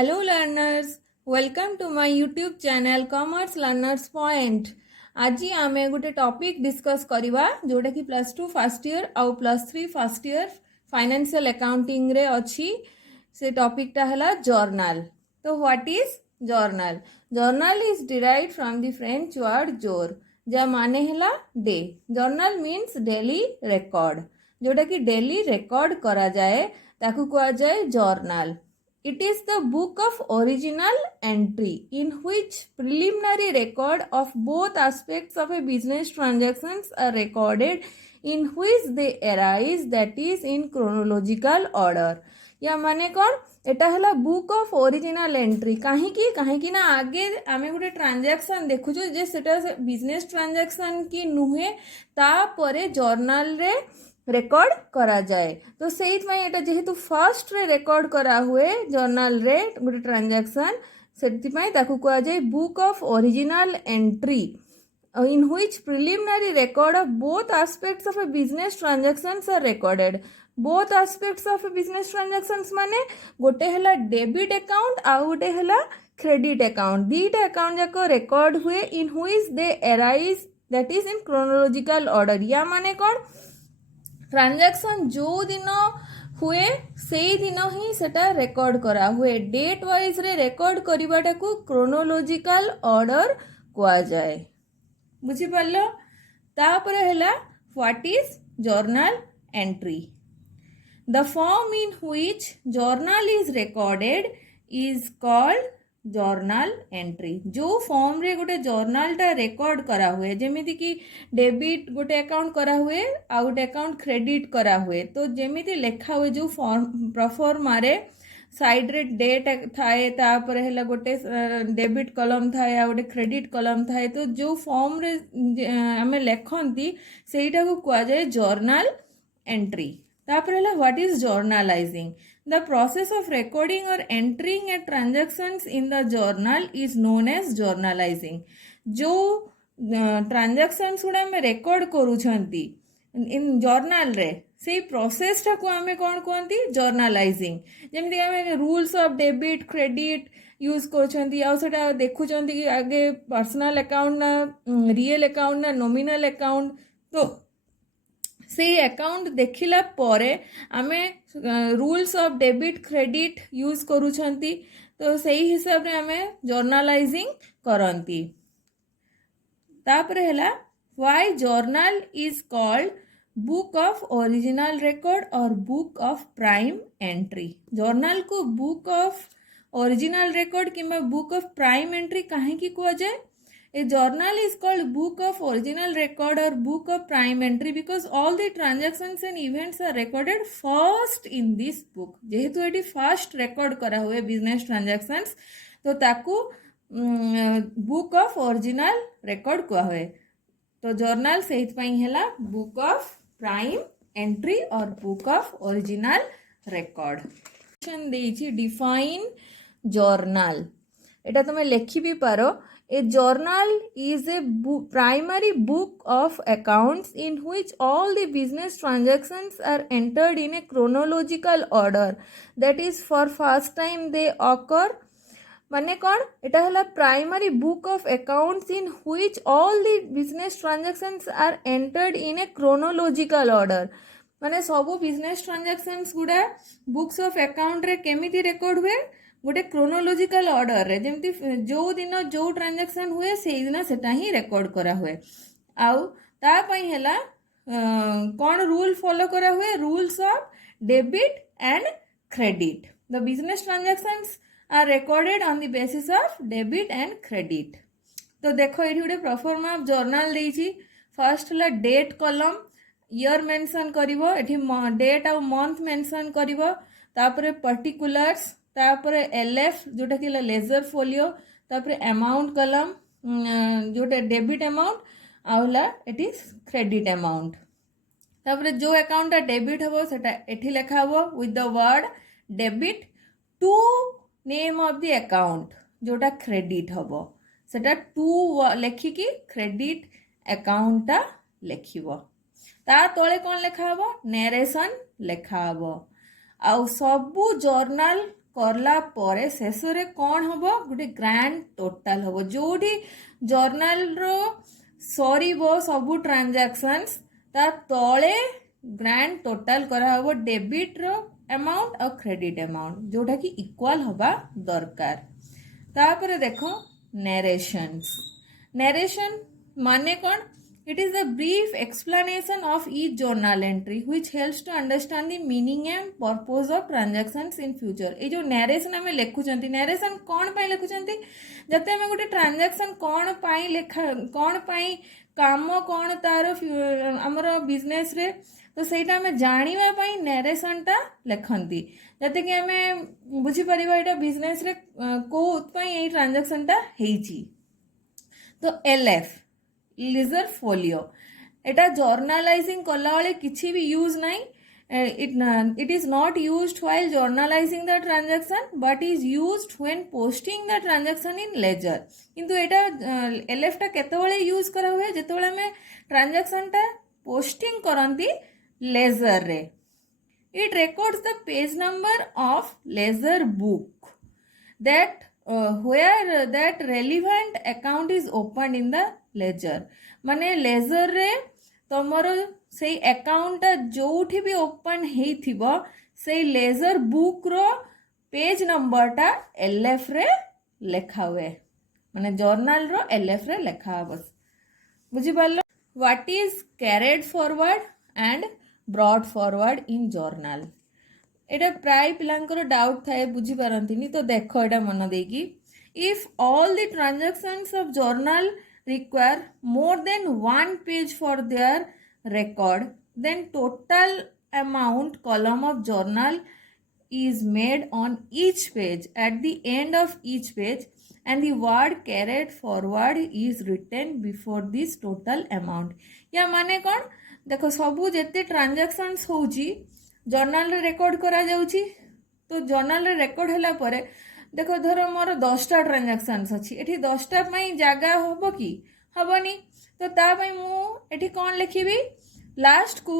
Hello learners, welcome to my YouTube channel Commerce Learners Point. आज आमे गोटे topic discuss करिवा जोटा कि +2 फर्स्ट ईयर आउ +3 फर्स्ट ईयर फाइनेंशियल अकाउंटिंग रे अछि। से टॉपिक टा हला जर्नल। तो what is journal? Journal is derived from the French word जोर, जा माने हला day. Journal means daily record, जोटा कि डेली रिकॉर्ड करा जाए ताकू कहा जाए journal. It is the book of original entry in which preliminary record of both aspects of a business transactions are recorded in which they arise, that is in chronological order. या माने कौन एटा हला book of original entry. कहीं ना आगे आमे गोटे transaction देखु जे सेटा बिजनेस ट्रांजैक्शन की नुहे तापरे जर्नल रे रेकर्ड करा जाए। तो से जेहेतु फर्स्ट रे रेकर्ड करा हुए जर्नल रे गोटे ट्रांजैक्शन से कहा जाए book of original entry in which preliminary record of both aspects of a business transactions are recorded. Both aspects of a business transactions माने गोटे हला डेबिट अकाउंट आउ गोटे हला क्रेडिट अकाउंट, दीटा अकाउंट जाको रेकॉर्ड हुए in which they arise, that is in chronological order. या माने कौन ट्रांजैक्शन जो दिन हुए से दिन ही सेटा रेकॉर्ड करा हुए, डेट वाइज रे रेकॉर्ड करिवाटा को क्रोनोलॉजिकल ऑर्डर कहा जाए। बुझी पारलो? तापरे हला what is journal entry. The form in which journal is recorded is called journal entry. जो फॉर्म रे गोटे जर्नल टा रेकॉर्ड करा हुए, जेमिति कि डेबिट गोटे अकाउंट करा हुए आ गोटे अकाउंट क्रेडिट करा हुए, तो जेमिति लेखा हुए जो फॉर्म प्रोफॉर्मा रे साइड रे डेट थाए, तापरे हला गोटे डेबिट कलम थाए आ गोटे क्रेडिट कलम थाए। तो जो फॉर्म रे हमें लेखंती सेटा को कहा जाए जर्नल एंट्री। तापरे हला what is journalising? The process of recording or entering a transactions in the journal is known as journalizing. जो transactions गुड़ा में record करूछंती in journal रे से प्रोसेस टा को आमे कौन कहंती? जर्नलाइजिंग। जेमिति आमे rules of debit credit use करूछंती आ सेटा देखुछंती कि आगे पर्सनल अकाउंट ना रियल अकाउंट ना नॉमिनल अकाउंट, तो से अकाउंट देखिला परे आमे rules of debit credit use करूछंती, तो सही हिसाब रे आमे जर्नलाइजिंग करंती। तापरे हला why journal is called book of original record और book of prime entry. Journal को बुक ऑफ ओरिजिनल रिकॉर्ड किंबा बुक ऑफ प्राइम एंट्री काहे की कहा जाए? A journal is called book of original record or book of prime entry because all the transactions and events are recorded first in this book. जेहेतु eighty first record करा हुए business transactions, तो ताकू book of original record कहा हुए। तो journal से हेला book of prime entry और book of original record. Define journal, एटा तुम लिखि भी पारो। A journal is a primary book of accounts in which all the business transactions are entered in a chronological order. That is, for first time they occur. माने कौन? एटा हला primary book of accounts in which all the business transactions are entered in a chronological order. माने सबो business transactions गुड़ा books of account रे केमिति record हुए? गोटे क्रोनोलॉजिकल ऑर्डर रे, जेमती जो दिन जो ट्रांजैक्शन हुए से दिन सेटा ही रेकॉर्ड करा हुए। आउ ता पई हेला कौन रूल फॉलो करा हुए? Rules of debit and credit. The business transactions are recorded on the basis of debit and credit. तो देखो ये गोटे परफॉर्मा ऑफ जर्नल देछि। फर्स्ट हला डेट कलम, ईयर मेंशन करिवो, एठी डेट आ मंथ मेंशन करिवो, तापरे पर्टिकुलर्स, तापरे एलएफ जोटा कि लेजर फोलियो, तापरे अमाउंट कलम जोटा डेबिट अमाउंट आउला एटी क्रेडिट अमाउंट। तापरे जो अकाउंट डेबिट हबो सेटा एठी लेखा हबो with the word debit to name of the account. जोटा क्रेडिट हबो सेटा टू लेखि कि क्रेडिट अकाउंट ता लेखिबो। ता तळे कोन लेखा हबो? नरेशन लेखा हबो। आउ सबू जर्नल करला परे शेष रे कौन हबो गोटे ग्रांड टोटल हबो जोठी जर्नल रो सरीबो सबु ट्रांजैक्शंस ता तळे ग्रांड टोटल करा हबो डेबिट रो अमाउंट और क्रेडिट अमाउंट जोटा कि इक्वल हबा दरकार। तापर देखो नरेशन माने कौन it is the brief explanation of each journal entry which helps to understand the meaning and purpose of transactions in future. ये जो नरेशन आम लिखुंट नरेशन कौन पाई लिखुंट जते आम गोटे ट्रांजैक्शन कौन पाई लेखा कौन पाई काम कौन तार आमर बिजनेस रे तो सहीटा आम जाना नरेशन टा लिखती जते कि आम बुझीपर यहाँ बिजनेस रे कौपाई ट्रांजैक्शन टा हेची। तो LF लीजर फोलियो एटा जर्नलाइजिंग कला वाले किसी भी यूज नहीं it is not used while journalizing the transaction but is used when posting the transaction in ledger किंतु एटा LF टा केतेबेले यूज करा हुए जेतेबेले हमें ट्रांजैक्शन टा पोस्टिंग करंती लेजर रे। It records the page number of ledger book that where that relevant account is opened in the ledger माने laser रे तमर से अकाउंट जोठी भी ओपन हेइथिबो से लेजर बुक रो पेज नंबर टा LF रे लेखा हुए माने जर्नल रो LF रे लेखा हबस बुझी पारलो। What is carried forward and brought forward in journal एटा प्राय पिलांकर डाउट थाए बुझी पारंतिनी तो देखो एटा मन देकी if all the transactions of journal require more than one page for their record then total amount column of journal is made on each page at the end of each page and the word carried forward is written before this total amount। या माने कौन देखो सबू जेते transactions होउची journal रे record करा जाउची तो जर्नल रे रिकॉर्ड हला परे देखो धर मोर 10टा ट्रांजैक्शंस अच्छी एठी 10टा पई जागा होबो कि हबनी तो ता पई मु एठी कोन लिखिबी लास्ट को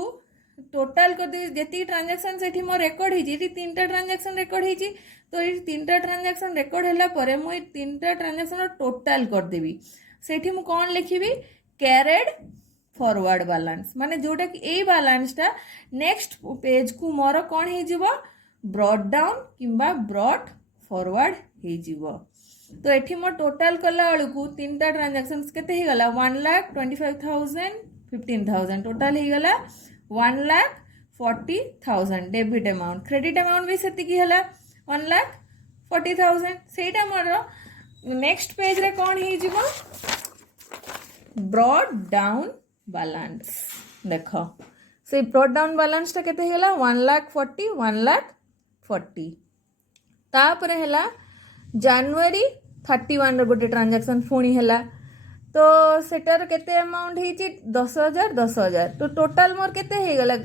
टोटल कर दे जेती ट्रांजैक्शंस एठी मोर रिकॉर्ड हिजी एठी 3टा ट्रांजैक्शन रिकॉर्ड हिजी तो एठी 3टा ट्रांजैक्शन रिकॉर्ड हला परे मु 3टा ट्रांजैक्शन टोटल कर देबी सेठी मु कोन लिखिबी कैरिड फॉरवर्ड बैलेंस माने जोटा कि ए बैलेंस टा नेक्स्ट पेज को मोर कोन हेजिबो ब्रॉड डाउन किंबा ब्रॉड फॉरवर्ड हेजिबो। तो एठी मो टोटल कला बेलू 3टा ट्रांजैक्शन केते ही गला 1,25,000 15,000 टोटल ही गला 1,40,000 डेबिट अमाउंट क्रेडिट अमाउंट भी सेति की हला 1,40,000 सेटा मोर नेक्स्ट पेज रे कोन ही जिवो ब्रॉड डाउन बैलेंस देखो से ब्रॉड डाउन बैलेंस टा केते ही गला 1,40,000 1,40,000 तापर है जनवरी 31 रो गोटे ट्रांजैक्शन पुणी है तो सेटार केते अमाउंट होती 10,000 10,000 तो टोटल मोर केते हो गला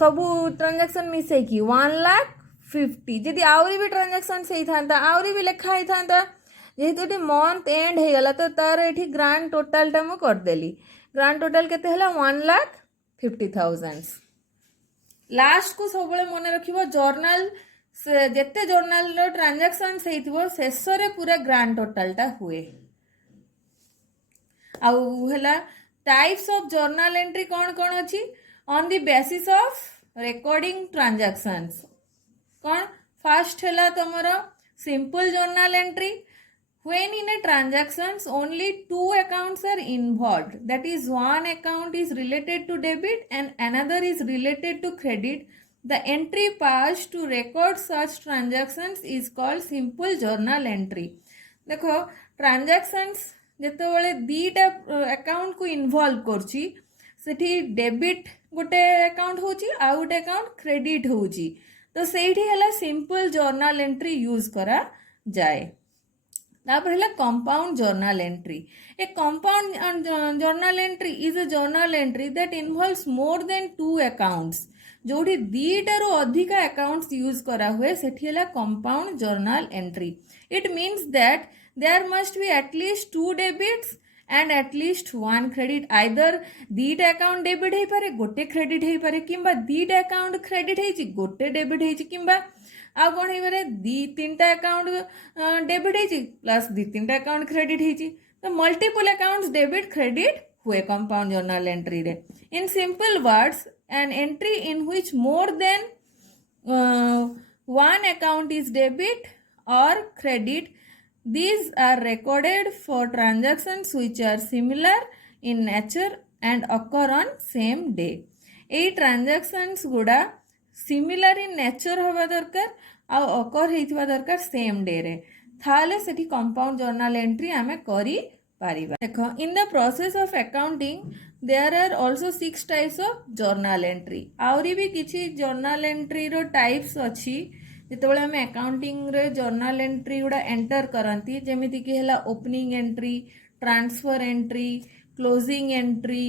सबू ट्रांजैक्शन मिसे कि 1,50,000 जदि आउरी भी ट्रांजैक्शन से था आउरी भी लिखा ही था जेहेतु ये मंथ एंड हो गला तो तार ये ग्रांड टोटल टा मु करदेली ग्रांड टोटल केते हला 1,50,000 लास्ट को सब मन रखिबो जर्नल जेते जर्नल रो ट्रांजैक्शन सेइथिबो शेष रे पूरा ग्रांड टोटल टा हुए आउ हला टाइप्स ऑफ जर्नल एंट्री कौन कौन अच्छी on the basis of recording transactions कौन फर्स्ट हला तमरो simple journal entry when in a transactions only two accounts are involved that is one account is related to debit and another is related to credit the entry passed to record such transactions is called simple journal entry देखो transactions जेतेबेले दीटा account को involve करछि सेठी debit गोटे account होछि आ गोटे account credit होछि तो सेठी हला simple journal entry use करा जाए तापर है compound journal entry a compound journal entry is a journal entry that involves more than two accounts जोड़ी दीटारू अधिक अकाउंट्स यूज करा हुए सेठी है compound journal entry it means that there must be at least two debits and at least one credit either दीटा account debit हो पारे गोटे क्रेडिट हो पारे किंबा दीटा अकाउंट क्रेडिट होइछि गोटे डेबिट होइछि किंबा आ कौन हो पारे दी तीन टा अकाउंट डेबिट होती प्लस दी तीन टा अकाउंट क्रेडिट होती तो मल्टीपल अकाउंट्स डेबिट क्रेडिट हुए कंपाउंड जर्नल एंट्री रे in simple words an entry in which more than one account is debit or credit. These are recorded for transactions which are similar in nature and occur on same day. এই transactions गुड़ा similar in nature हवा दरकार आ occur ହେଇଥିବା ଦରକାର same day ରେ थाले सेठी compound journal entry आमे करी पारिबा देखो in the process of accounting there are also 6 types of journal entry आउरी भी किछि journal entry रो types अछि जेतेबेले हमें अकाउंटिंग रे जर्नल एंट्री गुड़ा एंटर करंती जेमिति कि हला opening entry transfer entry closing entry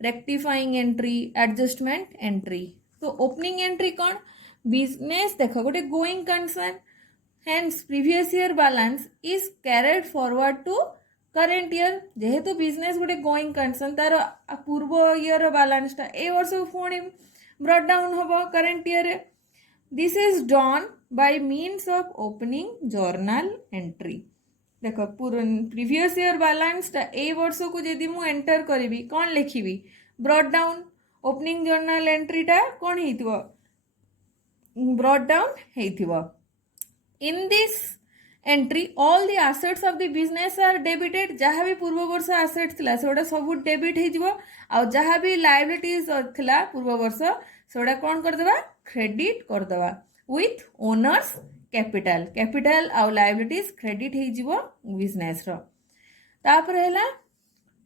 rectifying entry adjustment entry तो ओपनिंग एंट्री कौन बिजनेस देखो गोटे going concern hence previous year balance is carried forward to current year जेहेतु बिजनेस गोटे गोइंग कंसर्न तार पूर्व ईयर बैलेंसटा ए वर्ष पुणी ब्रॉट डाउन हम current year this is done by means of opening journal entry देखो प्रीवियस ईयर बैलेंसटा ए वर्ष को जदि मु एंटर करी कौन लिखी ब्रॉट डाउन ओपनिंग जर्नल एंट्रीटा कौन हो ब्रॉट डाउन हो in this entry all the assets of the business are debited जहाँ भी पूर्व वर्ष एसेट्स थिला सेटा सब डेबिट हो आ जहाँ भी लायबिलिटीज थिला पूर्व वर्ष सेटा कौन करदेबा क्रेडिट करदेबा विथ ओनर्स कैपिटल कैपिटल आउ लायबिलिटीज क्रेडिट हो बिजनेस रो तापर हैला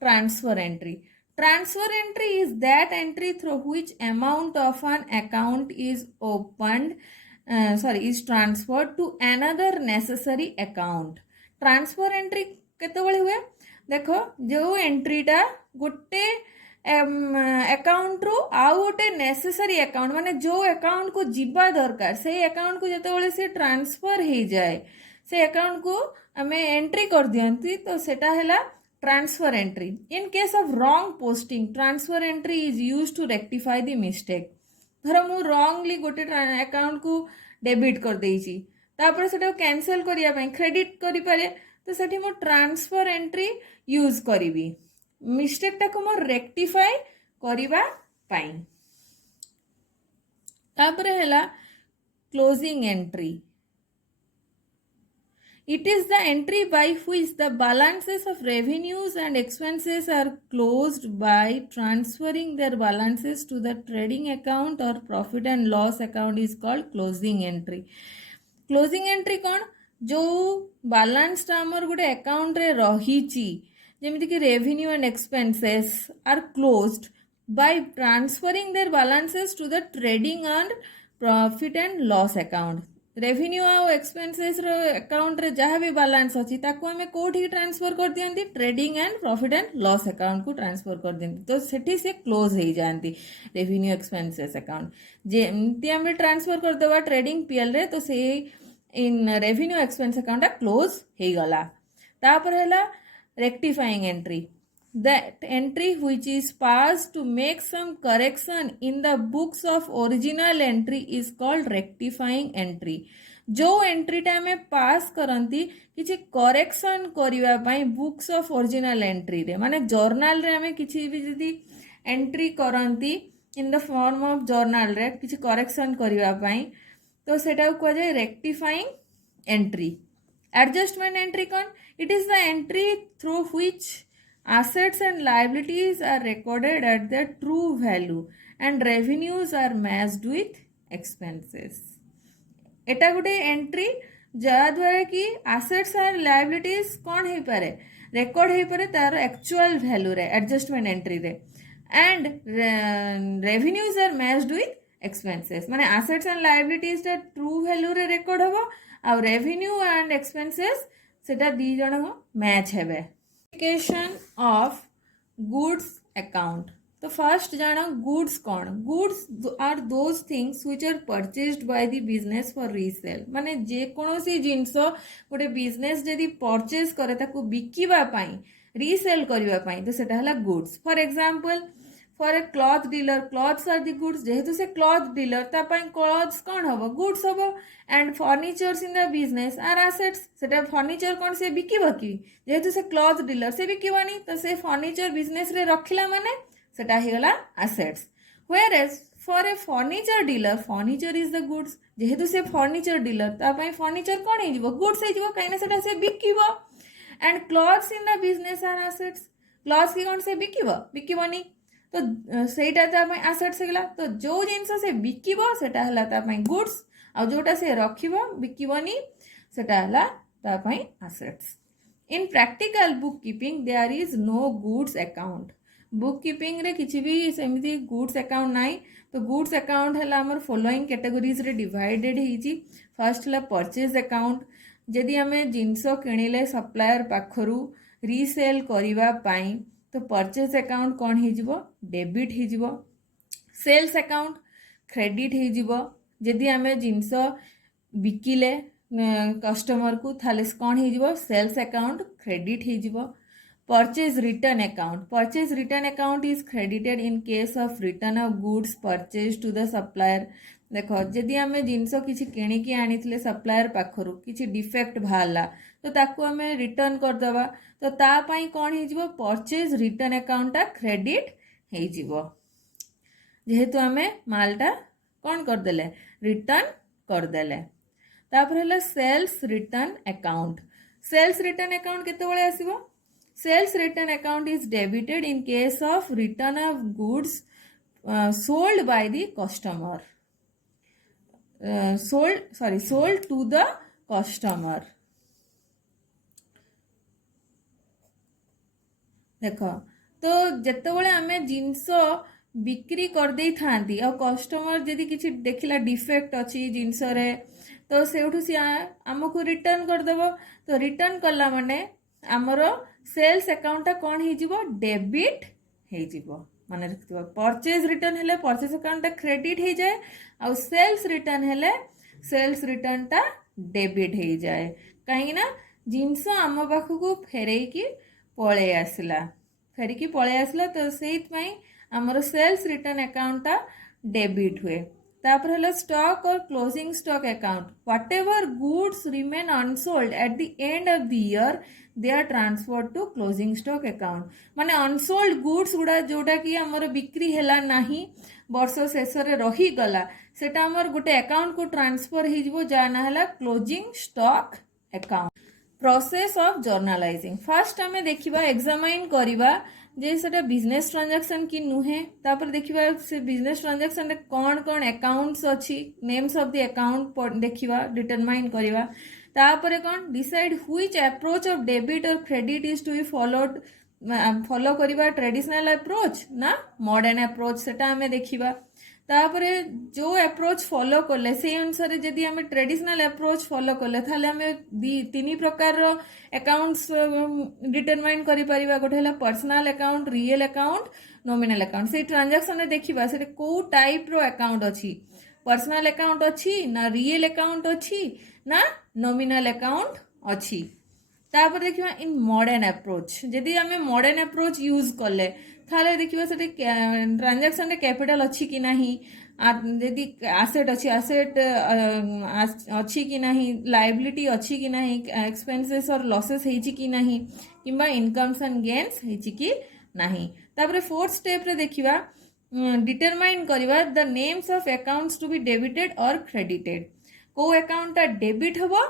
transfer entry transfer entry is that entry through which amount of an account is opened is transferred to another necessary account transfer entry केतेबेले हुए देखो जो एंट्रीटा गोटे अकाउंट रू आउ गोटे नेसेसरी अकाउंट माने जो अकाउंट को जीवा दरकार से अकाउंट को जेतेबेले से ट्रांसफर हो जाए से अकाउंट को हमें एंट्री कर दियंती तो सेटा हैला transfer entry in case of wrong posting transfer entry is used to rectify the mistake धर मु रॉन्गली गोटे अकाउंट को डेबिट कर देइची तापर सेटा कैंसिल करिया पई क्रेडिट करि पारे तो सेठी मु ट्रांसफर एंट्री यूज करिवि मिस्टेक टा को मो रेक्टिफाई करिवा पई तापर हैला closing entry It is the entry by which the balances of revenues and expenses are closed by transferring their balances to the trading account or profit and loss account is called closing entry. Closing entry कौन जो balance टा हमर गोटे account रे रहीची जेमिति कि revenue and expenses are closed by transferring their balances to the trading and profit and loss account. Revenue आउ expenses रो account रे जहाँ भी बैलेंस अच्छी ताको हमें कोठी ट्रांसफर कर दियंती trading and profit and loss account को ट्रांसफर कर दियंती तो सेठी से क्लोज हो जाती रेवेन्यू एक्सपेंसेस अकाउंट जेमती हमें ट्रांसफर कर देवा ट्रेडिंग पीएल रे तो से in revenue expense account close हो गला तापर हैला rectifying entry that entry which is passed to make some correction in the books of original entry is called rectifying entry जो एंट्री टा में पास करंती किछि करेक्शन करिवा पई बुक्स ऑफ ओरिजिनल एंट्री रे माने जर्नल रे हमें किछि भी जदी एंट्री करंती in the form of journal रे किछि करेक्शन करिवा पई तो सेटा को जाय रेक्टिफाइंग एंट्री एडजस्टमेंट एंट्री कौन it is the entry through which assets and liabilities are recorded at their true value and revenues are matched with expenses एटा गोटे एंट्री जहा द्वारा कि assets और liabilities कौन हो पारे रेकॉर्ड हो पारे तार एक्चुअल वैल्यू रे एडजस्टमेंट एंट्री रे and revenues are matched with expenses माने assets and liabilities टा ट्रू वैल्यू रे रेकॉर्ड होबो आ revenue and expenses सेटा दी जण मैच हेबे of goods account तो फर्स्ट जाना गुड्स कौन goods are those things which are purchased by the business for resale माने जे कोनोसी जिंस गोटे बिजनेस जदी परचेज करे ताको बिकिबा पई रीसेल करिबा पई तो सेटा हला goods for example for a cloth dealer clothes are the goods जेहेतु से क्लॉथ डीलर क्लॉथ्स कौन हम गुड्स हम and furnitures in the business are assets सेटा फर्निचर कौन से बिकिब कि जेहेतु से क्लॉथ डीलर से बिकिबनी तो से फर्निचर बिजनेस रे रखिला माने सेटा हिगला assets whereas for a furniture dealer furniture is the goods जेहेतु से फर्निचर डीलर तापाई फर्निचर कौन हो गुड्स हो कहीं सेटा से बिकिब and clothes in the business are assets clothes की कौन से बिकिबनी तो सेटा आसेट्स होगा तो जो जिनस से बिकिब सेटा है गुड्स आ जोटा से रखिब बिकिबनी सेटा है assets in practical book keeping there is no goods account book keeping रे किसी भी सेमती गुड्स अकाउंट नाई तो गुड्स अकाउंट है आमर फॉलोइंग कैटेगोरीज रे डिवाइडेड होती फर्स्ट है परचेज अकाउंट जदि आम जिनस किणिले सप्लायर पाखरु रीसेल करबा पाई तो परचेज अकाउंट कौन हो डेबिट हो सेल्स अकाउंट क्रेडिट हो जदि आम जिनस बिकिले कस्टमर को थाले कौन हो सेल्स अकाउंट क्रेडिट हो purchase return account is credited in case of return of goods purchase to the supplier देख जदि आम जिनस किसी किणिकी आनी सप्लायर पाखरु किसी डिफेक्ट बाहरला तो ताकू आम रिटर्न करदे तो तापाई कौन हो परचेज रिटर्न अकाउंटा क्रेडिट हो जेहेतु आम मालटा कौन करदेले रिटर्न करदेले तापर है सेल्स रिटर्न अकाउंट केतेबेले आसीबो sales return account is debited in case of return of goods sold by the customer sold to the customer देख तो जितेबाला आम जिनस बिक्री कर दे था कस्टमर जदि किसी देखला डिफेक्ट अच्छी जिनस तो सेठू सी आमको रिटर्न करदेव तो रिटर्न कला माने आमर सेल्स अकाउंट कौन हो डेबिट हो माने रखिथिबो परचेज रिटर्न हेले परचेज अकाउंट क्रेडिट हो जाए आ सेल्स रिटर्न हेले सेल्स रिटर्न टा डेबिट हो जाए कहीं जिनस आम पाखक फेरैकी पळे आसला तो से आमर सेल्स रिटर्न अकाउंट डेबिट हुए तापर है स्टॉक और closing stock account whatever goods remain unsold at the end of the year they are transfer to closing stock account माने अनसोल्ड गुड्स गुड़ा जोटा कि आमर बिक्री हैला नाही वर्ष शेष रही गला सेटा आमर गोटे अकाउंट को ट्रांसफर हो जा ना है closing stock account process of journalising first आम देखा एग्जामाइन करवा जे सेटा बिजनेस ट्रांजैक्शन की नुहे तापर देखिबा से बिजनेस ट्रांजैक्शन रे कौन कौन अकाउंट्स अच्छी नेम्स ऑफ द अकाउंट देखिबा डिटरमाइन करवा तापर कौन decide which approach of debit और credit is to be followed follow करवा ट्रेडिशनल अप्रोच ना मॉडर्न अप्रोच सेटा आमे देखिबा तापरे जो अप्रोच फॉलो कले से अनुसार जदि आम ट्रेडिशनल अप्रोच फॉलो कले थाले आम तीन प्रकार अकाउंट्स डिटरमाइन करि परिबा गोटे है personal account real account nominal account से ट्रांजैक्शन देखिबा से को टाइप रो अकाउंट अछि पर्सनल अकाउंट अछि ना रियल अकाउंट अछि ना नॉमिनल अकाउंट अछि तापर देखिबा इन मॉडर्न अप्रोच जदि आम मॉडर्न अप्रोच यूज कले थाले देखिबा से ट्रांजैक्शन रे कैपिटल अच्छी कि नहीं जदि एसेट अच्छी एसेट अच्छी कि नहीं लायबिलिटी अच्छी कि नहीं एक्सपेंसेस और लॉसेस होइछि कि नहीं किंबा इनकम्स एंड गेन्स होइछि कि नहीं तापर फोर्थ स्टेप रे देखिबा डिटरमाइन करबा the names of accounts to be debited और क्रेडिटेड को अकाउंट डेबिट हबो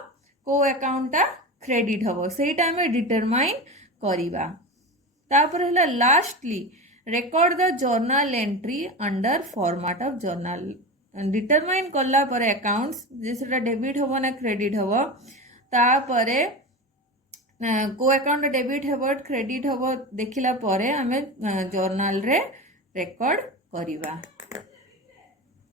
को अकाउंट क्रेडिट हबो सेटा हमें डिटरमाइन करबा तापर है lastly record the journal entry under format of journal determine कला पर अकाउंट्स जेसेटा डेबिट हबो ना क्रेडिट हबो तापरे को अकाउंट डेबिट हबो क्रेडिट हबो देखिला परे हमें जर्नल रे रेकॉर्ड करिबा।